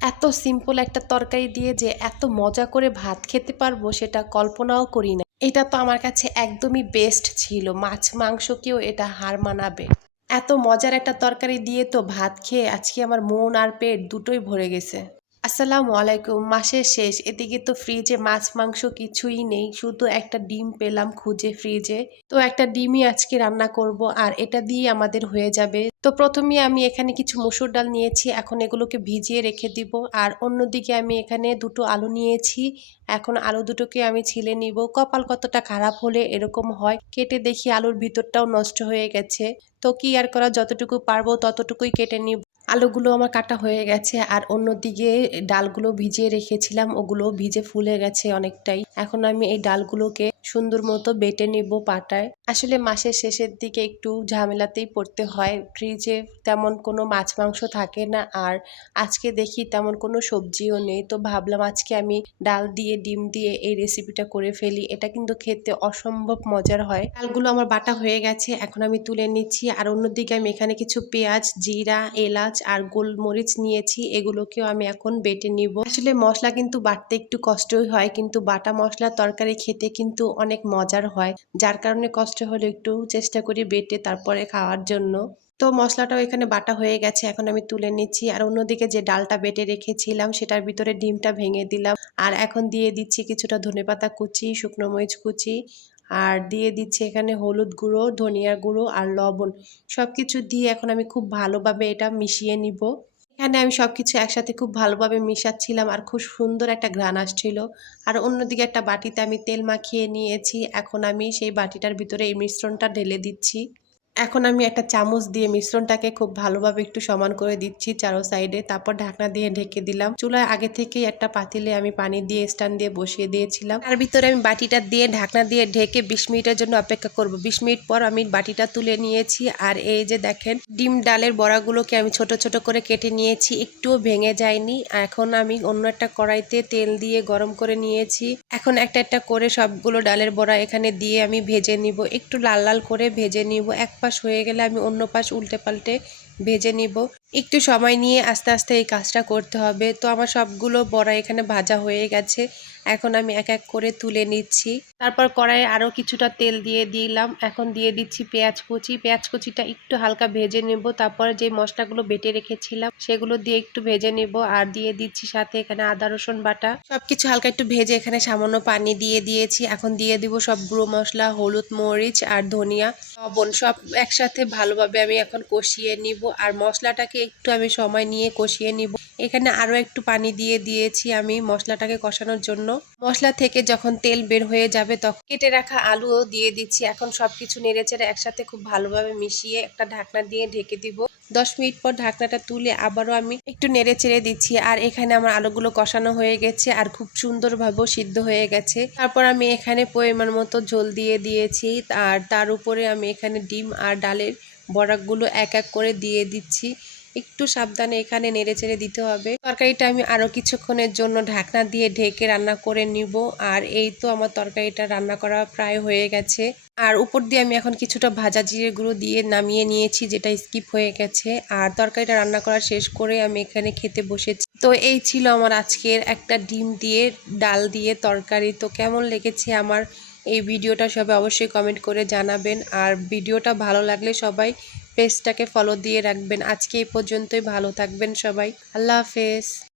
এত সিম্পল একটা তরকারি দিয়ে যে এত মজা করে ভাত খেতে পারব সেটা কল্পনাও করি না। এটা তো আমার কাছে একদমই বেস্ট ছিল। মাছ মাংস মাংসকেও এটা হার মানাবে। এত মজার একটা তরকারি দিয়ে তো ভাত খেয়ে আজকে আমার মন আর পেট দুটোই ভরে গেছে। আসসালামু আলাইকুম। মাসের শেষ। এদিকে তো ফ্রিজে মাছ, মাংস কিছুই নেই। শুধু একটা ডিম পেলাম খুঁজে ফ্রিজে তো একটা ডিমই আজকে রান্না করব আর এটা দিয়ে আমাদের হয়ে যাবে। তো প্রথমে আমি এখানে কিছু মসুর ডাল নিয়েছি। এখন এগুলোকে ভিজিয়ে রেখে দিব। আর অন্যদিকে আমি এখানে দুটো আলু নিয়েছি। এখন আলু দুটোকে আমি ছিলে নিব। কপাল কতটা খারাপ হলে এরকম হয়, কেটে দেখি আলুর ভিতরটাও নষ্ট হয়ে গেছে। তো কি আর করা, যতটুকু পারব ততটুকুই কেটে নিব। আলুগুলো আমার কাটা হয়ে গেছে আর অন্যদিকে ডালগুলো ভিজিয়ে রেখেছিলাম ওগুলো ভিজে ফুলে গেছে অনেকটাই। এখন আমি এই ডালগুলোকে সুন্দর মতো বেটে নিব পাটায়। আসলে মাসের শেষের দিকে একটু ঝামেলাতেই পড়তে হয়। ফ্রিজে তেমন কোনো মাছ মাংস থাকে না আর আজকে দেখি তেমন কোনো সবজিও নেই। তো ভাবলাম আজকে আমি ডাল দিয়ে, ডিম দিয়ে এই রেসিপিটা করে ফেলি। এটা কিন্তু খেতে অসম্ভব মজার হয়। ডালগুলো আমার বাটা হয়ে গেছে। এখন আমি তুলে নিচ্ছি। আর অন্যদিকে আমি এখানে কিছু পেঁয়াজ, জিরা, এলাচ আর গোলমরিচ নিয়েছি। এগুলোকেও আমি এখন বেটে নিব। আসলে মশলা কিন্তু বাটতে একটু কষ্টই হয়। কিন্তু বাটা মশলা তরকারি খেতে কিন্তু অনেক মজার হয়। যার কারণে কষ্ট হলে একটু চেষ্টা করি বেটে তারপরে খাওয়ার জন্য। তো মশলাটাও এখানে বাটা হয়ে গেছে, এখন আমি তুলে নিচ্ছি। আর অন্যদিকে যে ডালটা বেটে রেখেছিলাম, সেটার ভিতরে ডিমটা ভেঙে দিলাম। আর এখন দিয়ে দিচ্ছি কিছুটা ধনেপাতা কুচি, শুকনো মরিচ কুচি। আর দিয়ে দিচ্ছি এখানে হলুদ গুঁড়ো, ধনিয়া গুঁড়ো আর লবণ। সব কিছু দিয়ে এখন আমি খুব ভালোভাবে এটা মিশিয়ে নিব। এখানে আমি সব কিছু একসাথে খুব ভালোভাবে মিশাচ্ছিলাম আর খুব সুন্দর একটা ঘ্রাণ আসছিল। আর অন্যদিকে একটা বাটিতে আমি তেল মাখিয়ে নিয়েছি। এখন আমি সেই বাটিটার ভিতরে এই মিশ্রণটা ঢেলে দিচ্ছি। এখন আমি একটা চামচ দিয়ে মিশ্রণটাকে খুব ভালোভাবে একটু সমান করে দিচ্ছি চারো সাইডে। তারপর ঢাকনা দিয়ে ঢেকে দিলাম। চুলায় আগে থেকেই একটা পাতিলে আমি পানি দিয়ে স্ট্যান্ড দিয়ে বসিয়ে দিয়েছিলাম। তার ভিতরে আমি বাটিটা দিয়ে ঢাকনা দিয়ে ঢেকে বিশ মিনিটের জন্য অপেক্ষা করব। বিশ মিনিট পর আমি বাটিটা তুলে নিয়েছি। আর এই যে দেখেন, ডিম ডালের বড়াগুলোকে আমি ছোট ছোট করে কেটে নিয়েছি। একটুও ভেঙে যায়নি। এখন আমি অন্য একটা কড়াইতে তেল দিয়ে গরম করে নিয়েছি। এখন একটা একটা করে সবগুলো ডালের বড়া এখানে দিয়ে আমি ভেজে নিব। একটু লাল লাল করে ভেজে নিব। এক পাশ হয়ে গেলে আমি অন্য পাশ উল্টে পাল্টে ভেজে নিব। একটু সময় নিয়ে আস্তে আস্তে এই কাজটা করতে হবে। তো আমার সবগুলো বড়া এখানে ভাজা হয়ে গেছে। এখন আমি এক এক করে তুলে নিচ্ছি। তারপর কড়াইয়ে আরও কিছুটা তেল দিয়ে দিলাম। এখন দিয়ে দিচ্ছি পেঁয়াজ কুচি। পেঁয়াজ কুচিটা একটু হালকা ভেজে নেব। তারপর যে মশলাগুলো বেটে রেখেছিলাম, সেগুলো দিয়ে একটু ভেজে নেব। আর দিয়ে দিচ্ছি সাথে এখানে আদা, রসুন বাটা। সবকিছু হালকা একটু ভেজে এখানে সামান্য পানি দিয়ে দিয়েছি। এখন দিয়ে দিব সব গুঁড়ো মশলা, হলুদ মরিচ আর ধনিয়া, লবণ সব একসাথে ভালোভাবে আমি এখন কষিয়ে নিব। আর মশলাটাকে একটু আমি সময় নিয়ে কষিয়ে নিব। এখানে আরও একটু পানি দিয়ে দিয়েছি আমি মশলাটাকে কষানোর জন্য। মশলা থেকে যখন তেল বের হয়ে যাবে তখন কেটে রাখা আলুও দিয়ে দিচ্ছি। এখন সব কিছু নেড়েচেড়ে একসাথে খুব ভালোভাবে মিশিয়ে একটা ঢাকনা দিয়ে ঢেকে দিব। দশ মিনিট পর ঢাকনাটা তুলে আবারও আমি একটু নেড়ে চেড়ে দিচ্ছি। আর এখানে আমার আলুগুলো কষানো হয়ে গেছে আর খুব সুন্দরভাবেও সিদ্ধ হয়ে গেছে। তারপর আমি এখানে পরিমাণ মতো ঝোল দিয়ে দিয়েছি। আর তার উপরে আমি এখানে ডিম আর ডালের বড়াগুলো এক এক করে দিয়ে দিচ্ছি। একটু সাবধানে এখানে নেড়ে চেড়ে দিতে হবে। তরকারিটা আমি আরও কিছুক্ষণের জন্য ঢাকনা দিয়ে ঢেকে রান্না করে নিব। আর এই তো আমার তরকারিটা রান্না করা প্রায় হয়ে গেছে। আর উপর দিয়ে আমি এখন কিছুটা ভাজা জিরে গুঁড়ো দিয়ে নামিয়ে নিয়েছি, যেটা স্কিপ হয়ে গেছে। আর তরকারিটা রান্না করা শেষ করে আমি এখানে খেতে বসেছি। তো এই ছিল আমার আজকের একটা ডিম দিয়ে ডাল দিয়ে তরকারি। তো কেমন লেগেছে আমার এই ভিডিওটা সবাই অবশ্যই কমেন্ট করে জানাবেন। আর ভিডিওটা ভালো লাগলে সবাই পেজটাকে ফলো দিয়ে রাখবেন। আজকে এই পর্যন্তই ভালো থাকবেন সবাই। আল্লাহ হাফেজ।